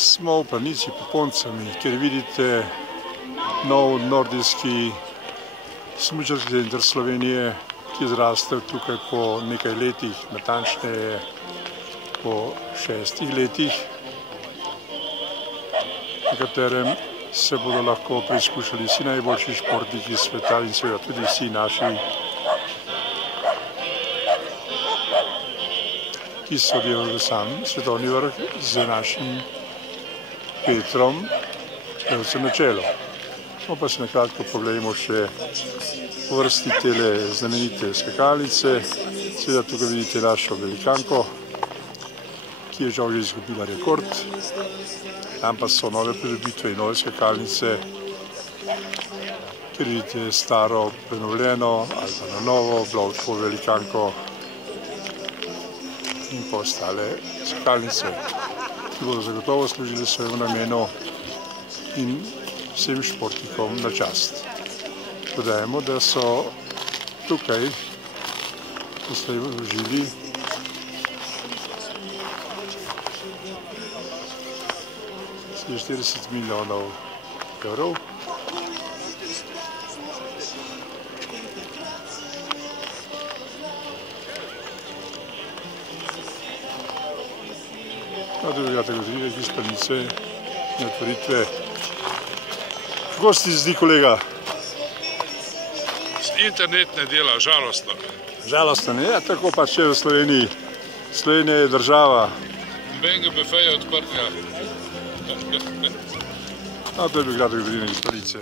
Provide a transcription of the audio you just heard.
Smo v planici pod Poncami, kjer vidite nov nordijski smučarski center Slovenije, ki je zrastel tukaj po nekaj letih, natančneje po 6 letih, na katerem se bodo lahko preizkušali vsi najboljši športniki sveta in seveda tudi vsi naši, ki sodijo v sam svetovni vrh z našim Petrom Pevcem na čelu. No, pa se nekratko pogledamo še po vrsti tele znamenite skakalnice. Seveda tukaj vidite našo velikanko, ki je žal že izgubila rekord. Tam pa so nove pridobitve in nove skakalnice, kjer vidite staro prenovljeno ali pa na novo Blovškovo velikanko in pa ostale skakalnice, ki bodo zagotovo služili svojemu namenu in vsem športnikom na čast. Dodajemo, da so tukaj vložili $40 milijonov. Na drugate godovine iz planice in otvoritve. Kako se ti zdi, kolega? Internet ne dela, žalostno. Žalostno, ne? Ja, tako pač je v Sloveniji. Slovenija je država. Benga bufeja odprtega. No, to je bil grad godovine iz planice.